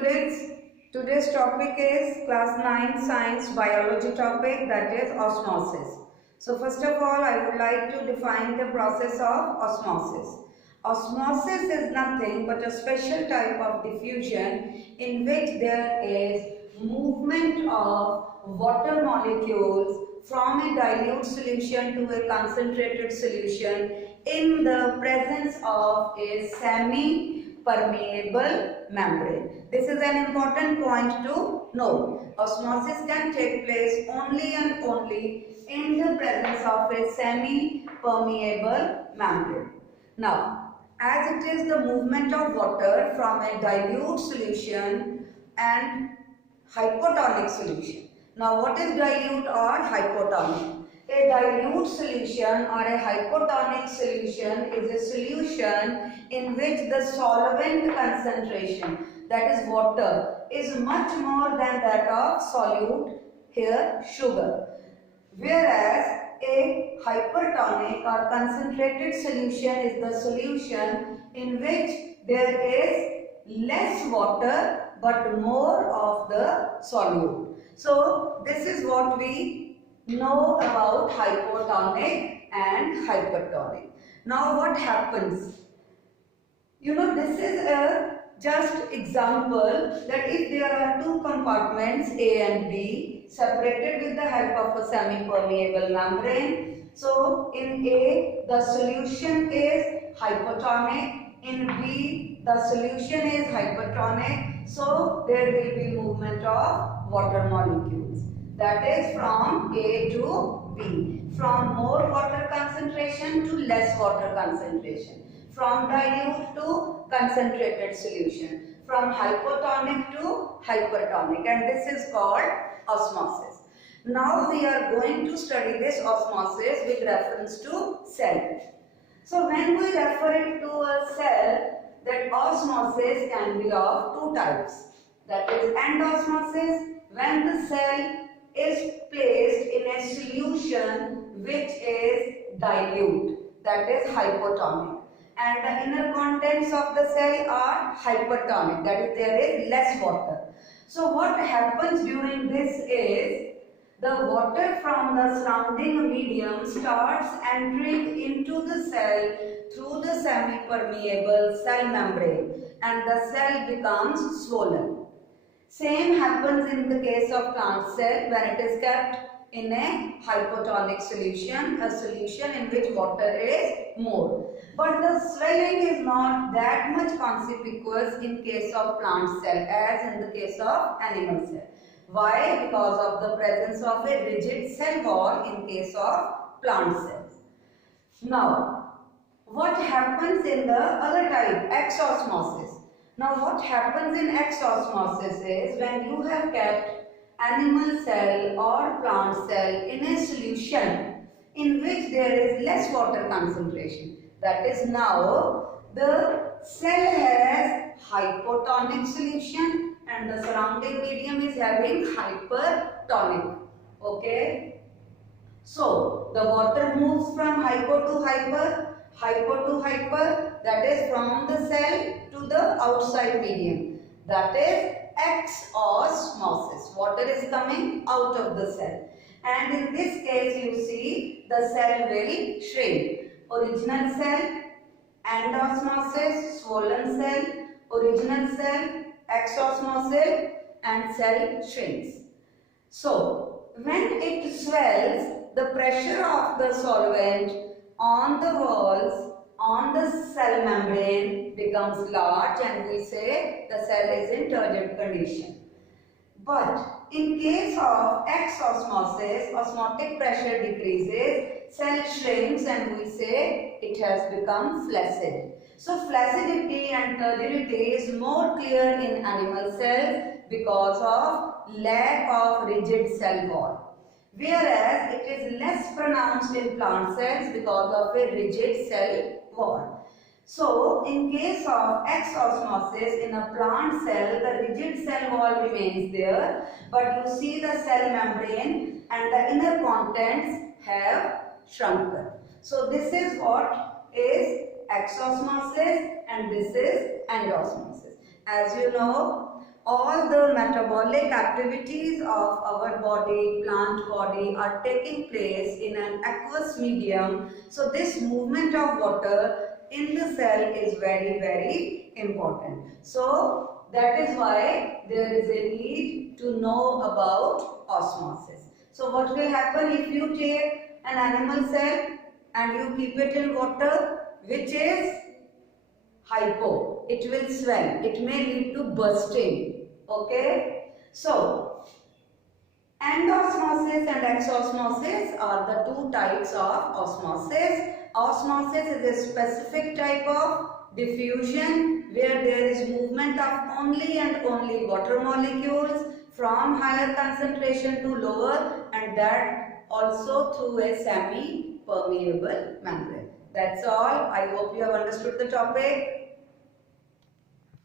students, today's topic is class 9 science biology topic, that is osmosis. So first of all, I would like to define the process of osmosis. Osmosis is nothing but a special type of diffusion in which there is movement of water molecules from a dilute solution to a concentrated solution in the presence of a semi-permeable membrane. This is an important point to know. Osmosis can take place only and only in the presence of a semi-permeable membrane. Now, as it is the movement of water from a dilute solution and hypotonic solution. Now, what is dilute or hypotonic? A dilute solution or a hypotonic solution is a solution in which the solvent concentration, that is water, is much more than that of solute, here sugar. Whereas a hypertonic or concentrated solution is the solution in which there is less water but more of the solute. So this is what we know about hypotonic and hypertonic. Now what happens? This is a just example that if there are two compartments A and B separated with the help of a semi-permeable membrane. So in A the solution is hypotonic, in B the solution is hypertonic. So there will be movement of water molecules. That is from A to B, from more water concentration to less water concentration, from dilute to concentrated solution, from hypotonic to hypertonic, and this is called osmosis. Now we are going to study this osmosis with reference to cell. So when we refer it to a cell, that osmosis can be of two types. That is endosmosis, when the cell is placed in a solution which is dilute, that is hypotonic, and the inner contents of the cell are hypertonic, that is there is less water. So what happens during this is the water from the surrounding medium starts entering into the cell through the semi-permeable cell membrane and the cell becomes swollen. Same happens in the case of plant cell when it is kept in a hypotonic solution, a solution in which water is more. But the swelling is not that much conspicuous in case of plant cell as in the case of animal cell. Why? Because of the presence of a rigid cell wall in case of plant cells. Now, what happens in the other type, exosmosis? Now, what happens in exosmosis is when you have kept animal cell or plant cell in a solution in which there is less water concentration. That is, now the cell has hypotonic solution and the surrounding medium is having hypertonic. Okay. So the water moves from hypo to hyper, that is from the cell to the outside medium. That is exosmosis. Water is coming out of the cell. And in this case you see the cell will shrink. Original cell, endosmosis, swollen cell, original cell, exosmosis, and cell shrinks. So when it swells, the pressure of the solvent on the walls, on the cell membrane becomes large and we say the cell is in turgid condition. But in case of exosmosis, osmotic pressure decreases, cell shrinks and we say it has become flaccid. So flaccidity and turgidity is more clear in animal cells because of lack of rigid cell wall. Whereas it is less pronounced in plant cells because of a rigid cell wall. So in case of exosmosis in a plant cell, the rigid cell wall remains there, but you see the cell membrane and the inner contents have shrunken. So this is what is exosmosis and this is endosmosis. As you know, all the metabolic activities of our body, plant body are taking place in an aqueous medium. So this movement of water in the cell is very important. So that is why there is a need to know about osmosis. So what will happen if you take an animal cell and you keep it in water which is hypo, it will swell, it may lead to bursting. Okay, so endosmosis and exosmosis are the two types of osmosis. Osmosis is a specific type of diffusion where there is movement of only and only water molecules from higher concentration to lower, and that also through a semi-permeable membrane. That's all. I hope you have understood the topic.